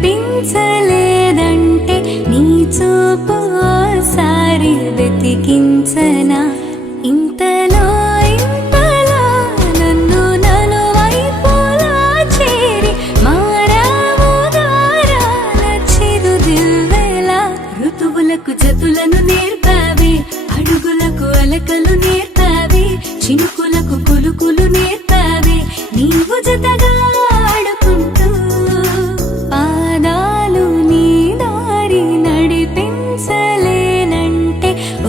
వినిపించలేదంటే నీ చూపు ఓసారి వెతికించనా ఇంతలో ఇంతలా నన్ను నలువైపులా చేరి మారావు దారాల చిరుదివ్వెలా ఋతువులకు జతులను నేర్పావే అడుగులకు అలకలు నేర్పావే చినుకులకు కులుకులు నేర్పావే నీవు జతగా ఆడుకుంటూ పాదాలు నీ దారి నడిపించలేనంటే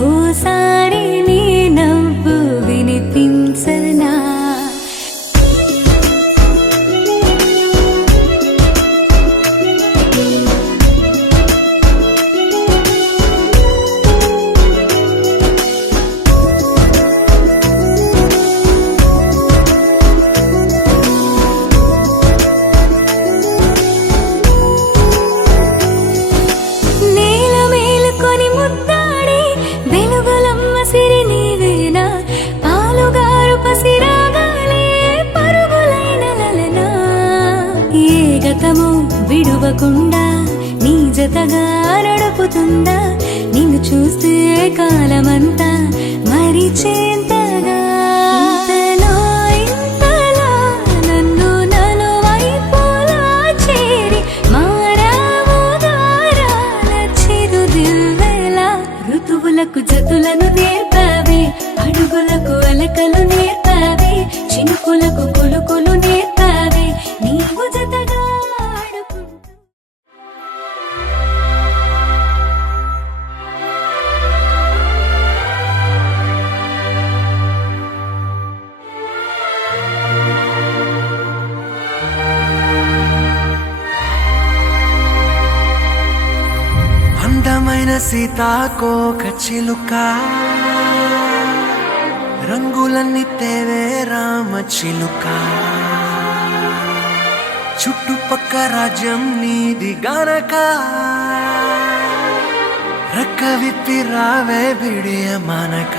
ఓసారి నీ నవ్వు వినిపించనా విడువకుండా నీ జతగా నడుపుతుందా నిన్ను చూస్తే కాలమంతా మరిచేంతగా ఇంతలో ఇంతలా నన్ను నలువైపులా చేరి మారావు దారాల చిరుదివ్వెలా ఋతువులకు జతులను నేర్పావే అడుగులకు అలకలు నేర్పావే చినుకులకు కులుకులు నేర్పావే నీవు జతగా అందమైన సీతాకోక చిలుక రంగులన్నీ తేవే రామ చిలుక చుట్టుపక్క రాజ్యం నీది గనక రక్క విప్పి రావే బిడియ మనక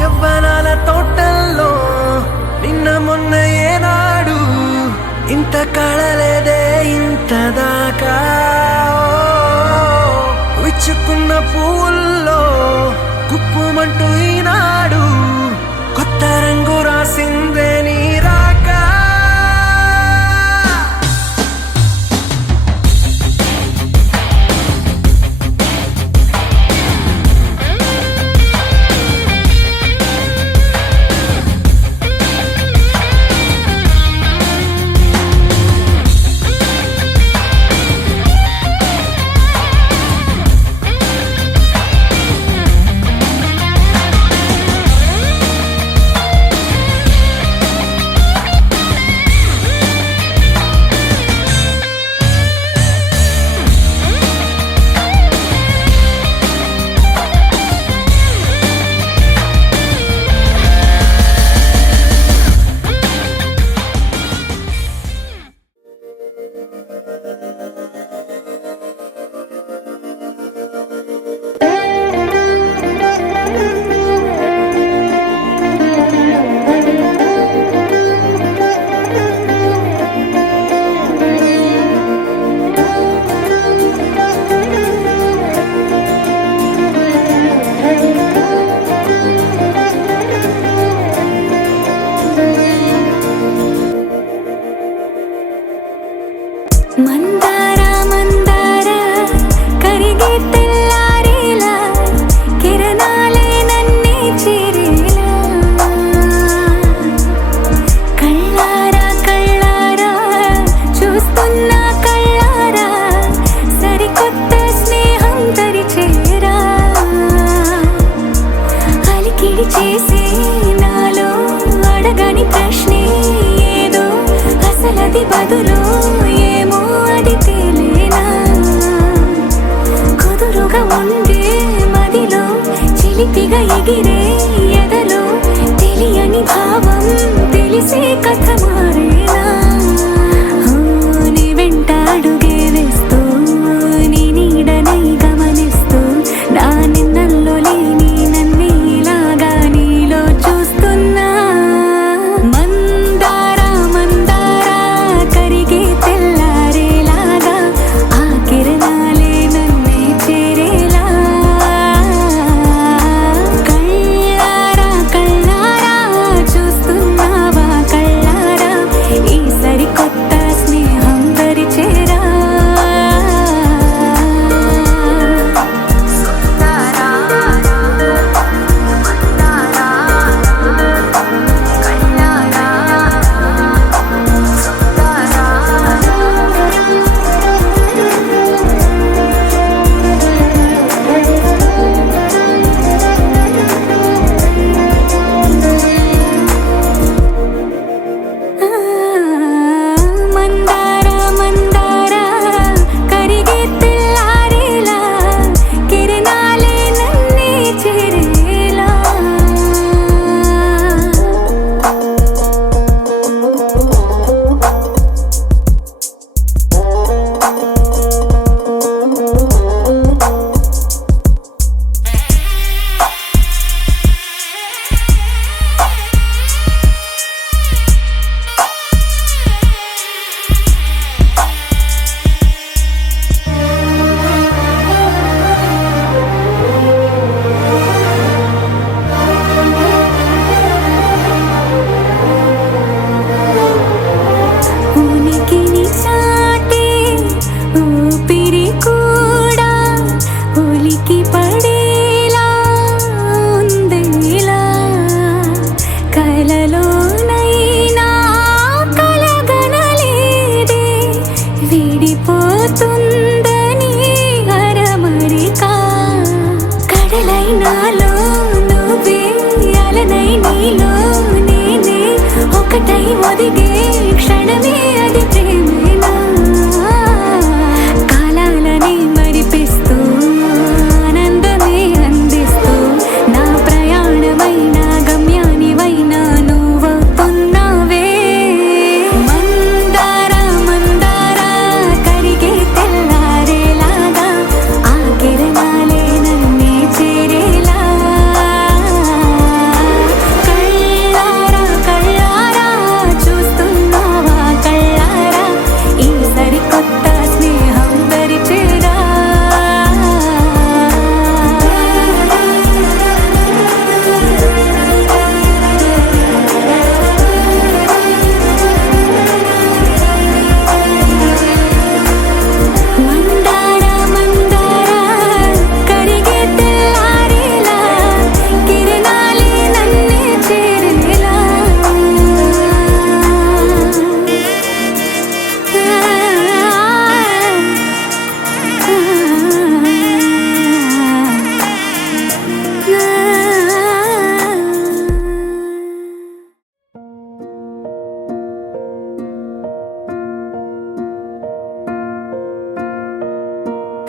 యవ్వనాల తోటల్లో నిన్న మొన్న ఏనాడు ఇంత కళలేదే ఇంత దాకా విచ్చుకున్న పువ్వుల్లో కుప్పుమంటూ ఈనాడు కొత్త రంగు రాసిందే నీ రాక మందార మందార కరిగే తెల్లారేలా కిరణాలే నన్నే చేరేలా కళ్ళారా కళ్ళారా చూస్తున్నా కళ్ళారా సరికొత్త స్నేహం తరిచేరా అలికిడి చేసే నాలో అడగని ప్రశ్నే ఏదో అసలది బదులు ఏమో అడితే కరిగిపోతుందని అరమరికా కడలై నాలో నువ్వే అలనై నీలో నేనే ఒకటై ఒదిగే క్షణమే అది ప్రేమేనా కాలాలని మరిపిస్తూ ఆనందమే అందిస్తూ నా ప్రయాణమైన గమ్యానివైనా నువ్వవుతున్నావే మందార మందార కరిగే తెల్లారేలాగా ఆ కిరణాలే నన్నే చేరేలా కళ్ళారా కళ్ళారా చూస్తున్నావా కళ్ళారా ఈ సరికొత్త స్నేహం పరిచేరా మందార మందార కరిగే తెల్లారేలా కిరణాలే నన్నే చేరేలా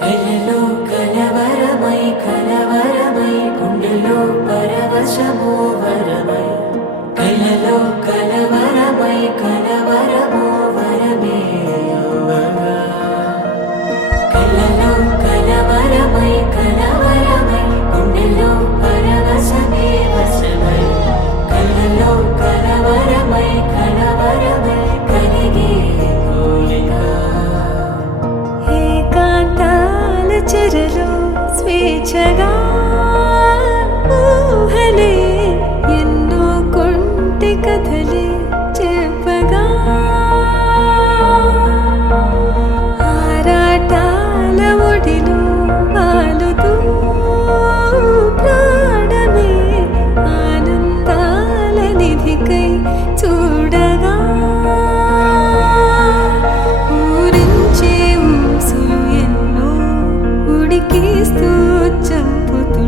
కలలో కలవరమై కలవరమై గుండెలో పరవశమో వరమై కలలో కలవరమై కలవరమో వరమే యోగగా కలలో కలవరమై కలవరమై గుండెలో పరవశమే వశమై కలలో కలవరమై కలవరమై కలిగే కోలిక ఏకాంతాల చెరలో స్వేచ్ఛగా ఊహలే ఎన్నో కొంటె కథలే చెప్పగా ఆరాటాల ఒడిలో వాలుతూ ప్రాణమే ఆనందాల నిధికై చూడగా ఊరించే ఊసులు ఎన్నో ఉడికిస్తూ చంపుతూ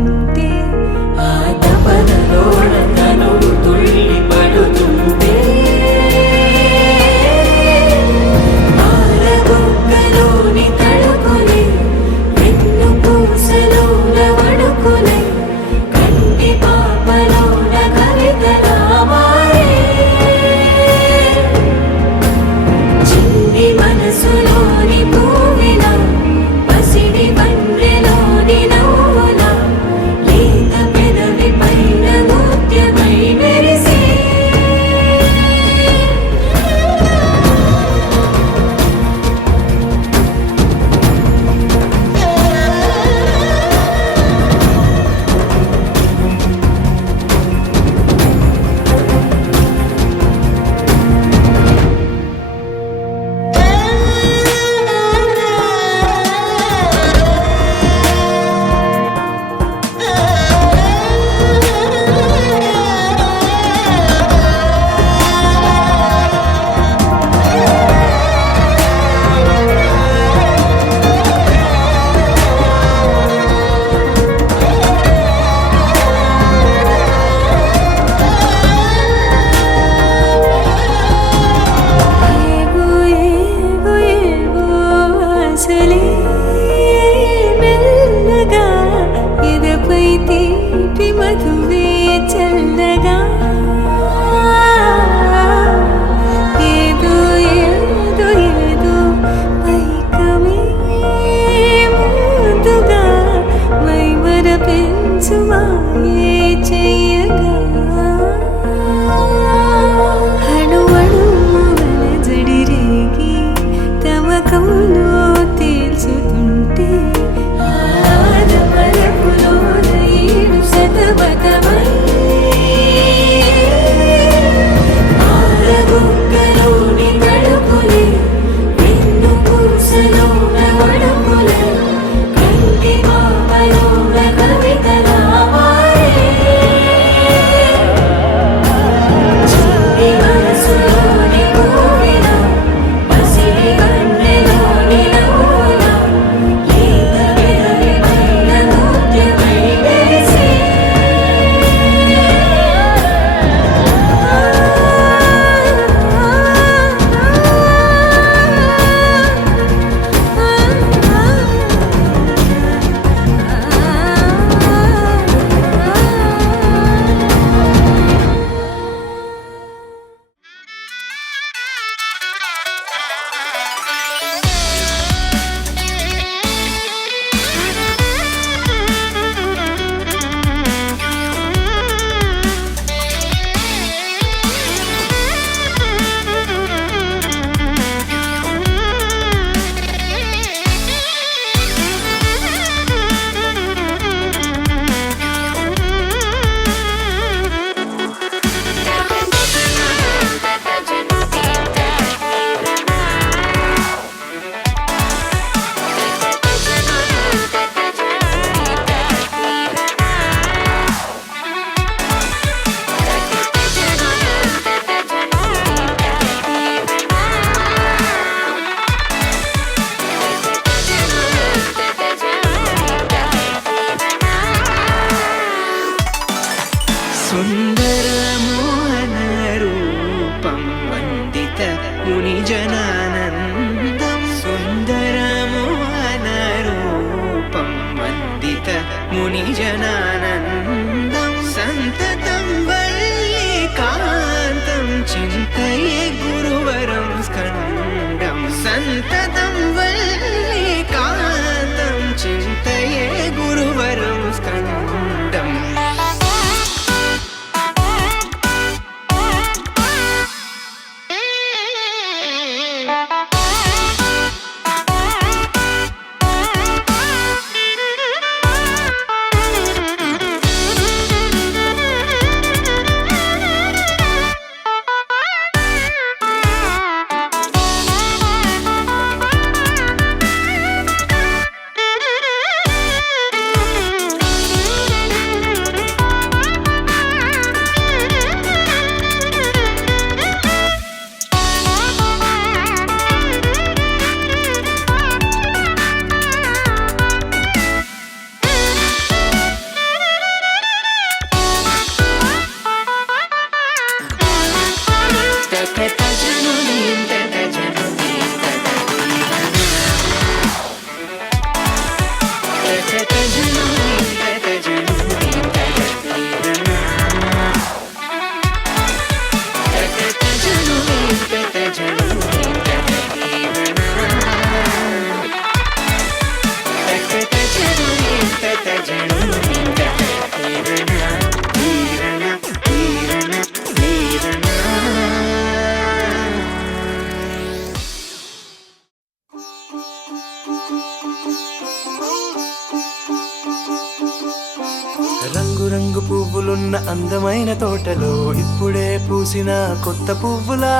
రంగు రంగు పువ్వులున్న అందమైన తోటలో ఇప్పుడే పూసిన కొత్త పువ్వులా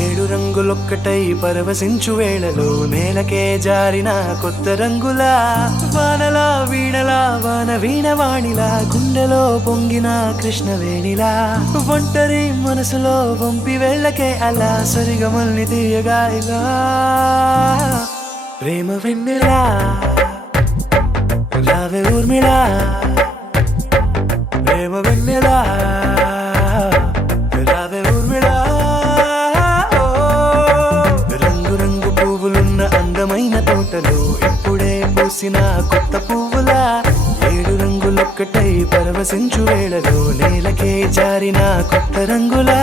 7 రంగులొక్కటై పరవశించు వేళలో నేలకే జారిన కొత్త రంగులా వానలా వీణలా వాన వీణవాణిలా గుండెలో పొంగిన కృష్ణవేణిలా ఒంటరి మనసులో వంపి వెళ్ళకే అలా సరిగమల్ని తీయగా ఇలా ప్రేమ వెన్నెలా రావే ఊర్మిళా ప్రేమ వెన్నెలా రావే ఊర్మిళా రంగు రంగు పువ్వులున్న అందమైన తోటలో ఇప్పుడే పూసిన కొత్త పువ్వులా 7 రంగులొక్కటై పరవశించు వేళలో నేలకే జారిన కొత్త రంగులా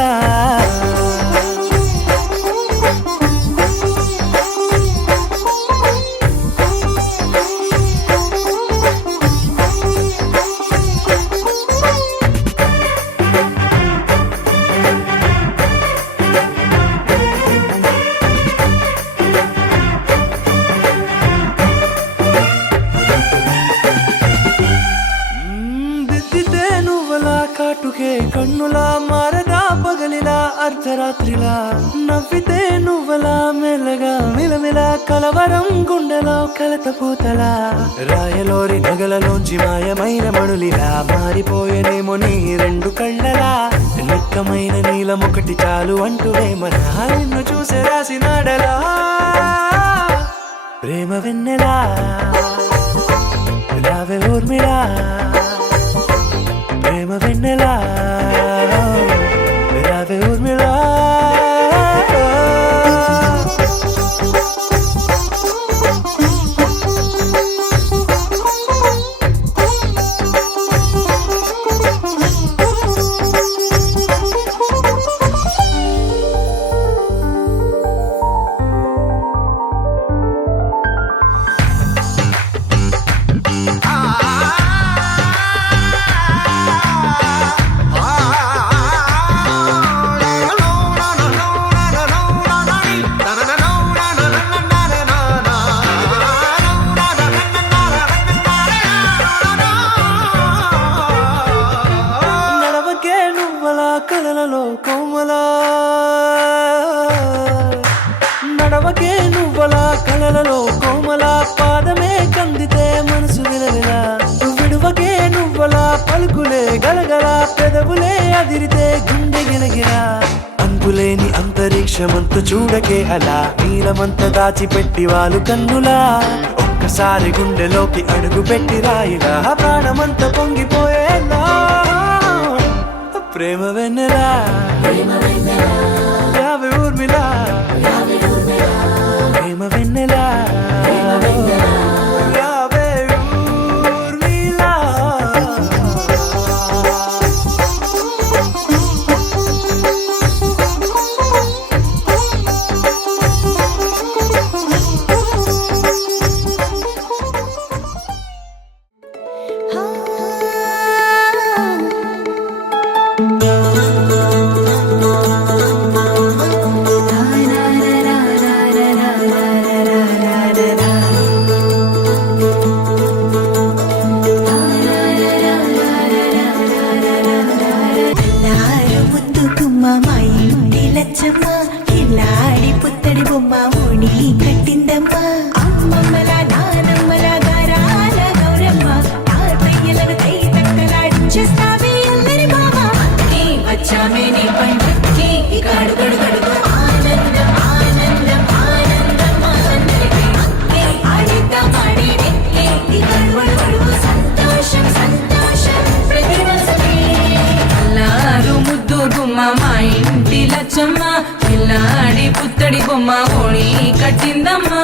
దిద్దితే నువ్వలా కాటుకే కన్నులా మారదా పగలిలా అర్ధరాత్రిలా నవ్వితే నువ్వలా మెల్లగా మిలమిలా కలవరం గుండెలో కలత పూతలా రాయలోరి నగలలోంచి మాయమైన మణులిలా మారిపోయేనేమో నీ 2 కళ్ళలా నిక్కమైన నీలమొకటి చాలు అంటూ వేమనా నిన్ను చూసే రాసినాడలా ప్రేమ వెన్నెలా రావే ఊర్మిళా ప్రేమ వెన్నెలా రావే ఊర్మిళా కలలలో కోమలా నడవకే నువ్వలా కలలలో కోమలా పాదమే కందితే మనసు విలవిలా విడువకే నువ్వలా పలుకులే గలగల పెదవులే అదిరితే గుండె గిలగిలా అంతులేని అంతరిక్షమంత చూడకే అలా నీలమంత దాచిపెట్టి వాళ్ళు కన్నులా ఒక్కసారి గుండెలోకి అడుగు పెట్టి రాయిలా ప్రాణమంత పొంగిపోయేలా ప్రేమ వెన్నెలా రావే ఊర్మిళా ప్రేమ వెన్నెలా రావే ఊర్మిళా కిల్లాడి పుత్తడి బొమ్మ ఓణి కట్టిందమ్మ అమ్మమ్మల నానమ్మల గారాల గౌరమ్మ తాతయ్యలను తై తక్కలాడించేస్తావే అల్లరి మామ వచ్చామే నీ పంటకి ఇక అడుగడుగడుగు ఆనందం ఆనందం ఆనందం అందరికీ ఆడిద్దాం ఆడి ఇక అడుగడుగడుగు సంతోషం సంతోషం ప్రతి మనసుకి అల్లారు ముద్దు గుమ్మ మా ఇంటి లచ్చమ్మ పిల్లాడి పుత్తడి బొమ్మ ఓణి కట్టిందమ్మా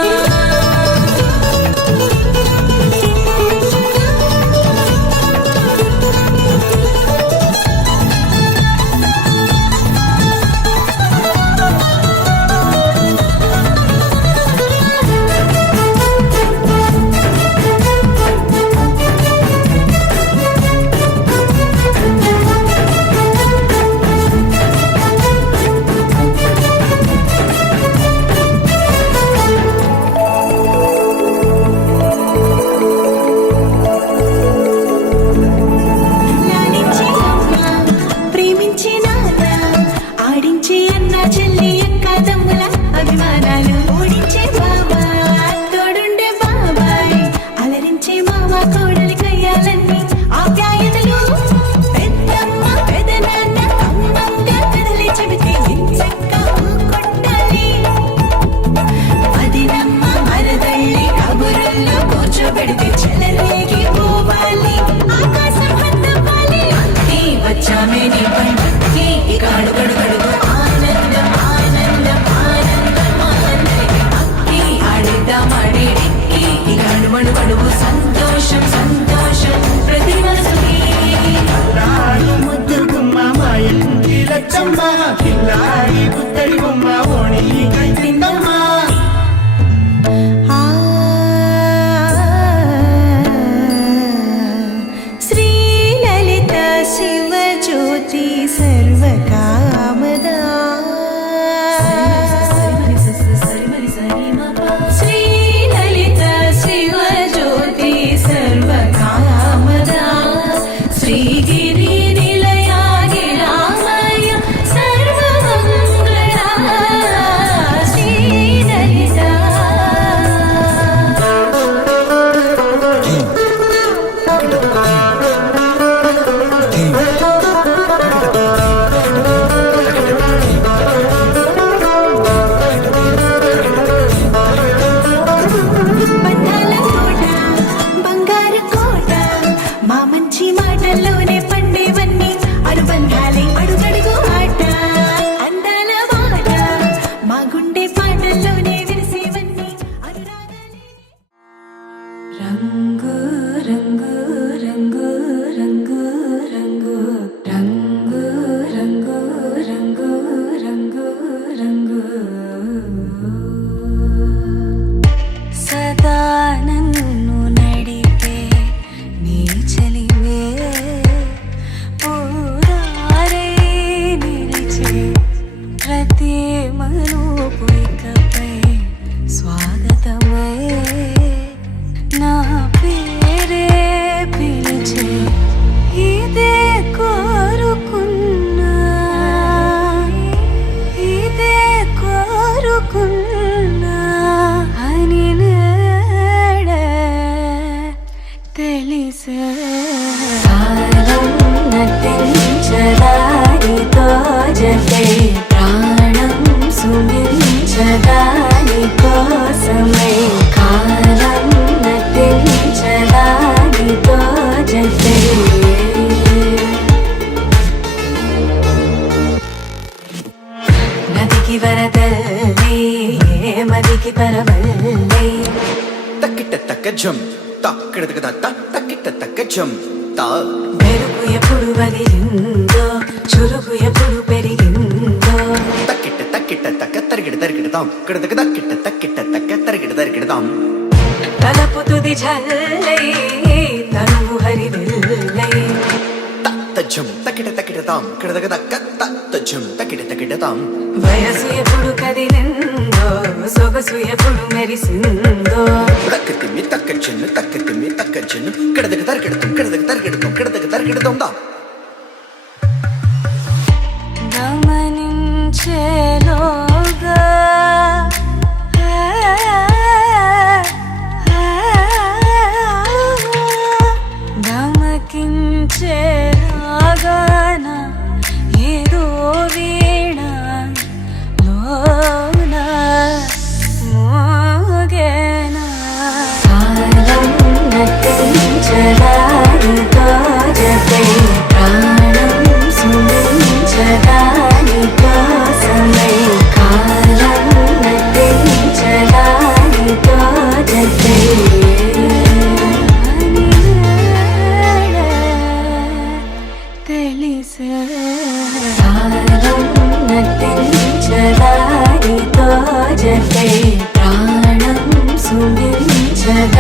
పెడితే చెలరేగిపోవాలి ఆకాశం హద్దవాలి ఈ వచ్చామే నీ పంటకి ఇక అడుగడుగడుగు ఆనందం ఆనందం ఆనందం ఆనందం అక్కి ఆడేద్దామాడే ఎక్కి ఇక అడుమడుగడుగు సంతోషం సంతోషం ప్రతి మనసుకి ముద్దు గుమ్మ మా ఇంటి లచ్చమ్మ కిల్లాడి పుత్తడి బొమ్మ ఓణి కట్టిందమ్మ శ్రీలలిత శివజ్యోతి సర్వకామదా శ్రీలలిత శివజ్యోతి సర్వకామదా శ్రీగిరి నిలయాగి రామయ్య సర్వమంగళ శ్రీలలిత బంధాల కోట బంగారు కోట మా మంచి మాటల్లోనే పండేవన్నీ అనుబంధాలే అడుగడుగు ఆట అందాల మాట మా గుండె పాటల్లోనే విరిసేవన్నీ అనురాగాలే రంగు రంగు రంగు రంగు రంగు రంగు రంగు రంగు రంగు రంగు సదా నన్ను నడిపే నీ చలివే పూరారే నిలిచే ప్రతి మలుపు ఇకపై స్వాగతమై నా పేరే పిలిచే ఇదే కోరుకున్నా ఇదే కోరుకున్నా అని నేడే తెలిసే కాలం నటించదానితో జతే ప్రాణం సుమించదాని కోసమై కాలం నటించదానితో జతే నదికి వరదల్లి మదికి పరవల్లి తక్కిట తక్క జం తక్కిడతక తత్త తక్కిట తక్క జం తా మెరుగు ఎప్పుడు వదిలిందో చురుగు ఎప్పుడు పెరిగిందో తక్కిట తక్కిట తక్క తరిగిడ తరిగిడతాం కిడతక తక్కిట తక్కిట తక్క తరిగిడ తరిగిడతాం తలపు తుది జల్లై తనువు హరివిల్లై తత్త జం తక్కిట తక్కిడతాం కిడతక తక్క తత్త జం తక్కిట తక్కిడతాం వయసు ఎప్పుడు కదిలిందో సొగసు ఎప్పుడు మెరిసిందో తక్కతిమ్మి తక్క చెన్ను తక్కతిమ్మి తక్క చెన్ను కిడతక తరిగిడతాం కిడతక తరిగిడతాం కిడతక తరిగిడతాం దా గమనించేలోగా గమకించేలాగాన ఏదో వీణ లోన మోగేనా కాలం నటించదానితో జతే ప్రాణం సుమించదాని కోసమై కాలం నటించదానితో జతే అని నేడే తెలిసే కాలం నటించదానితో జతే ప్రాణం సుమించదాని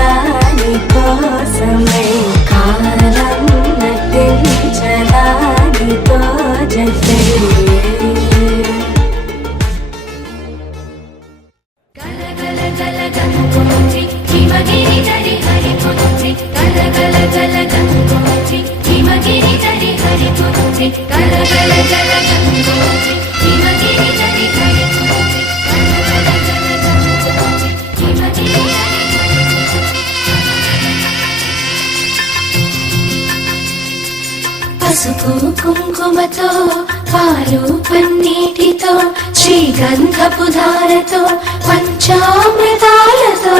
కోసమై కాలం నటించదానితో జతే గల గల గల గంగోత్రి హిమగిరి దరి హరి పుత్రి గల గల గల గంగోత్రి హిమగిరి దరి హరి పుత్రి గల గల గల గంగోత్రి హిమగిరి దరి హరి పుత్రి గల గల గల గంగోత్రి హిమగిరి దరి పసుపు కుంకుమతో పాలు పన్నీటితో శ్రీగంధపు ధారతో పంచామృతాలతో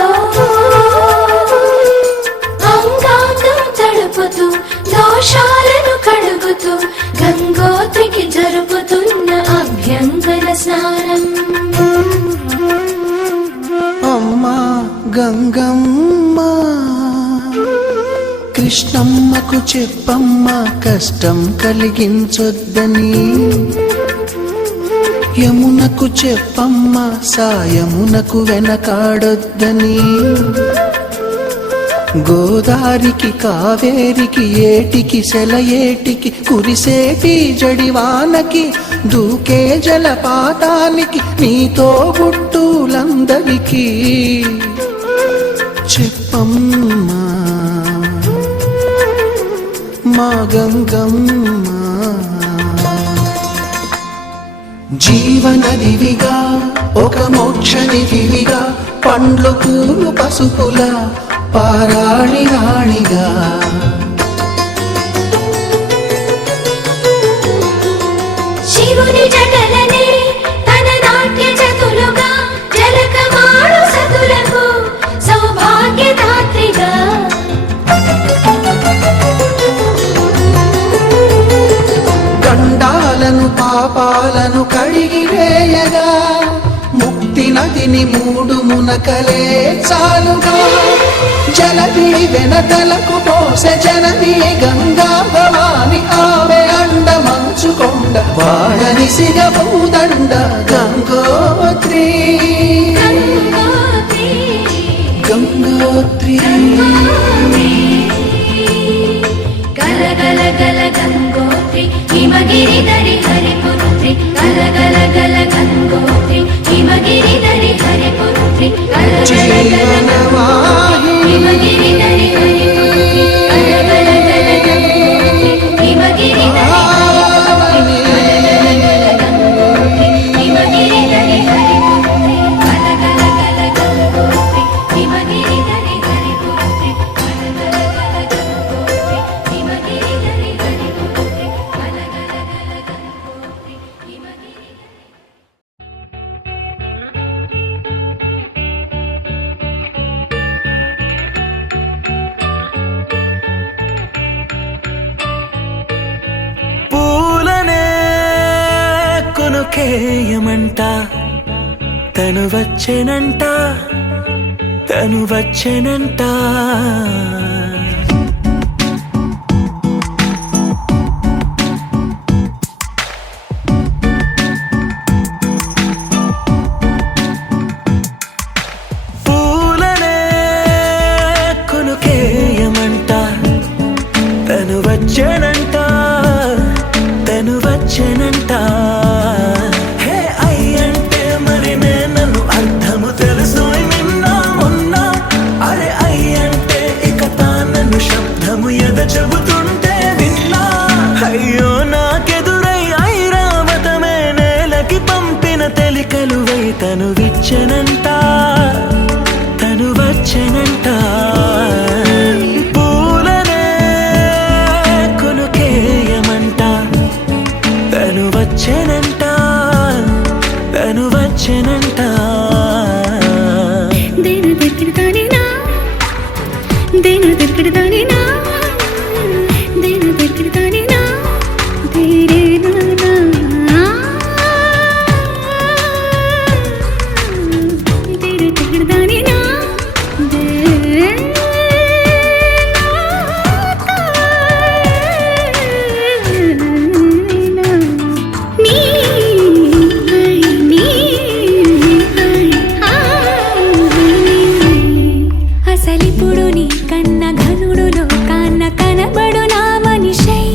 కృష్ణమ్మకు చెప్పమ్మ కష్టం కలిగించొద్దని, యమునకు చెప్పమ్మ సాయమునకు వెనకాడొద్దని, గోదారికి కావేరికి ఏటికి సెలయేటికి కురిసేటి జడివానకి దూకే జలపాతానికి నీతో బుట్టులందరికీ చెప్పమ్మా మా గంగమ్మ. జీవనదివిగా ఒక మోక్షనిధివిగా పండ్లు పూలు పసుపుల పారాణి రాణిగా, శివుని జటలనే తన నాట్య చతులుగా జలకమాడు సతులకు సౌభాగ్యదాత్రిగా, గండాలను పాపాలను కడిగివేయగా ముక్తి నదిని మూడు మునకలే చాలుగా, జలది వెనతలకు పోసె జనని గంగా భవాని ఆమె అండ మంచుకొండ వాడని సిగబూదండ గంగోత్రి గంగోత్రి. గల గల గల గంగోత్రి హిమగిరి దరి హరిపుత్రి, గల గల గల గంగోత్రి హిమగిరి దరి హరిపుత్రి, గల గల గల గంగోత్రి హిమగిరి దరి హరిపుత్రి, గల గల గల గంగోత్రి హిమగిరి దరి హరిపుత్రి, గల గల గల గంగోత్రి హిమగిరి దరి హరిపుత్రి, గల గల గల గంగోత్రి హిమగిరి దరి హరిపుత్రి, గల గల గల గంగోత్రి హిమగిరి దరి హరిపుత్రి, గల గల గల గంగోత్రి హిమగిరి దరి. పూలనే కొనుకేయమంట తను వచ్చెనంట, తను వచ్చెనంట. పూలనే కొనుకేయమంట తను వచ్చెనంట, తను వచ్చెనంట. హే అయ్యంటే మరి నన్ను అర్థము తెలుసు నిన్న మొన్న, అరే అయ్యంటే ఇక తానను శబ్దము ఎద చెబుతుంటే విన్నా. అయ్యో నాకెదురై ఐరావతమే నేలకి పంపిన తెలికలువై తను విచ్చెనంట, తను వచ్చెనంట. పూలనే కొనుకేయమంట తను వచ్చెనంట, తను వచ్చెనంట. దేన దగ్గరదానినా దేన దగ్గరదానినా దేన దగ్గరదానినా దేరేనా దేన దగ్గరదానినా అసలిప్పుడు నీ కన్న ఘనుడులో కాన్న కనబడు నా మనిషై,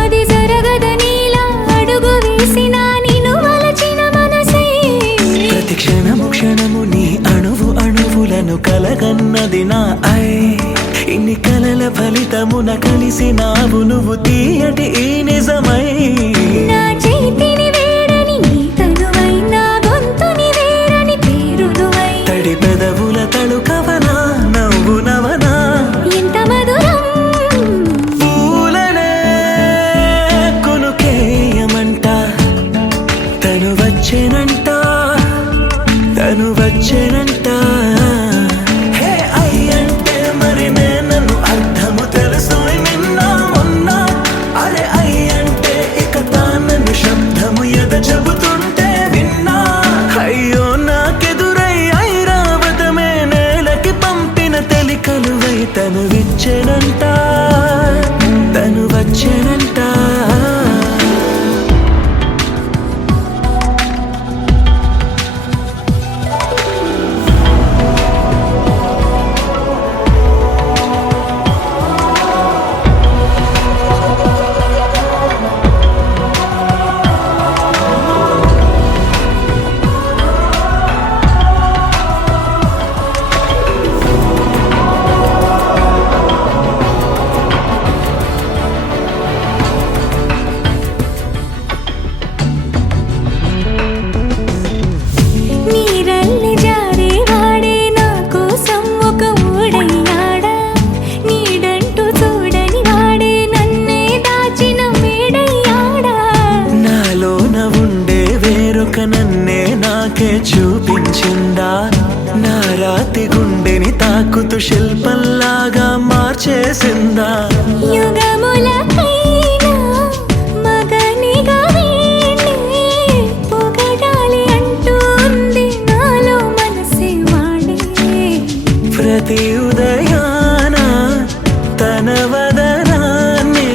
అది జరగదనిలా అడుగు వేసిన నిన్ను వలచిన మనసై. ప్రతి క్షణము క్షణము నీ అణువు అణువులను కలగన్నది నా ఐ, ఇన్ని కలల ఫలితమున కలిసినావు నువ్వు తీయటి ఈ నిజమై. నా చేతిని వేడని నీ తనువై, నా గొంతుని వేరని పేరు నువ్వై, తడి పెదవుల తడుకవనా నవ్వు నవనా ఎంత మధురం. పూలనే కొనుకేయమంట తను వచ్చెనంట, తను వచ్చెనంట. హే అయ్యంటే మరి నన్ను అర్థము తెలుసు నిన్న మొన్న, అరే అయ్యంటే ఇక మృదు శిల్పంలాగా మార్చేసిందా యుగములకైనా మగనిగా వీణ్ణి పొగడాలి అంటూంది నాలో మనసే వాడే. ప్రతి ఉదయాన తన వదనాన్ని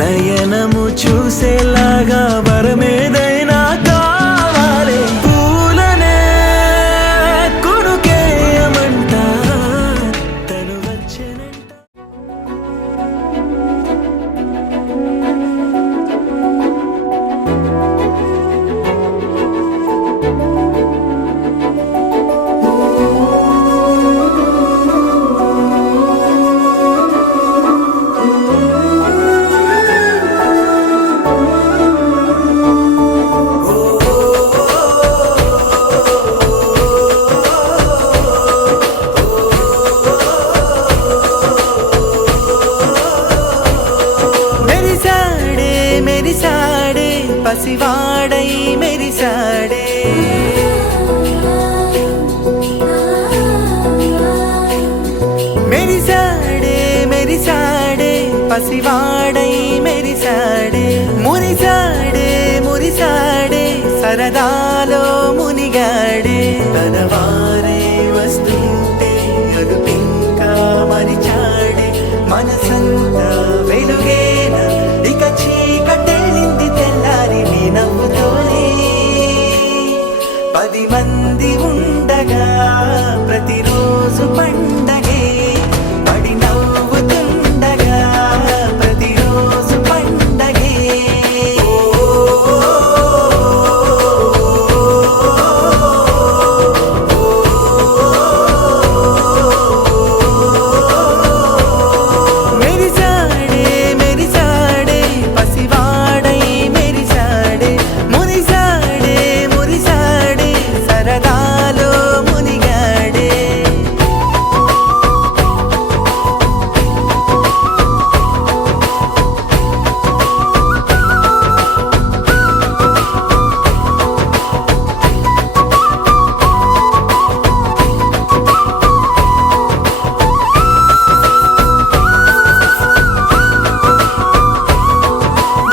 నయనము చూసేలాగా వరమేదైనా కావాలి. పూలనే కొనుకేయమంట తను వచ్చేనంట. మెరిసాడే మెరిసాడే పసివాడై మెరిసాడే మెరిసాడే మెరిసాడే పసివాడై మెరిసాడే మురిసాడే మురిసాడే సరదాలో మునిగాడే తనవారే వస్తుంటే అదుపింకా మరిచాడే మనసంతా వెలుగేన ఇక చీకటెళ్ళింది తెల్లారి నీ నవ్వుతోనే 10 మంది ఉండగా ప్రతిరోజు పండగే పడి నవ్వుతుండగా ప్రతిరోజు పండగే. మెరిసాడే మెరిసాడే పసివాడై మెరిసాడే మురిసాడే మురిసాడే సరదాలో మునిగాడే.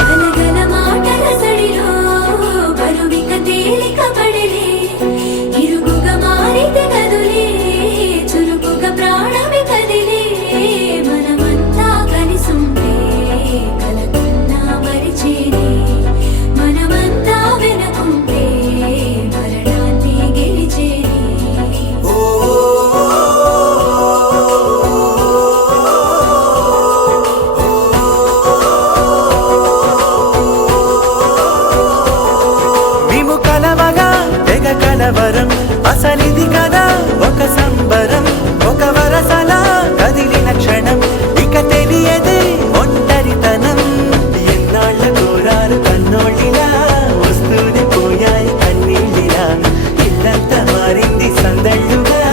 గలగల మాటల సడిలో బరువిక తేలిక పడలే ఇరుగుగా మారితే కదులే చురుకుగా ప్రాణమి కదిలే మనమంతా కలిసుంటే కలకున్నా మరిచేనే మనమంతా వెనకుంటే మరణాన్ని గెలిచేనే. మేము కలవగా తెగ కలవరం అసలిది కదా ఒక సంబరం ఒక వరసలా కదిలిన క్షణం ఇక తెలియదే ఒంటరితనం. ఎన్నాళ్ళ కోరారు కన్నోళ్ళిలా వస్తూనే పోయాయి కన్నీళ్ళిలా ఇల్లంతా మారింది సందళ్ళుగా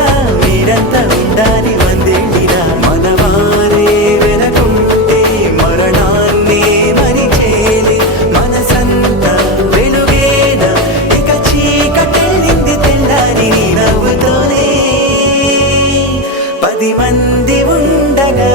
మీరంతా ఉండాలి వందేళ్ళిలా. మనవారే వెనకుంటే మరణాన్ని మరిచేలే మనసంతా వెలుగేన ఇక చీకటెళ్ళింది తెల్లారి నీ నవ్వుతోనే 10 మంది ఉండగా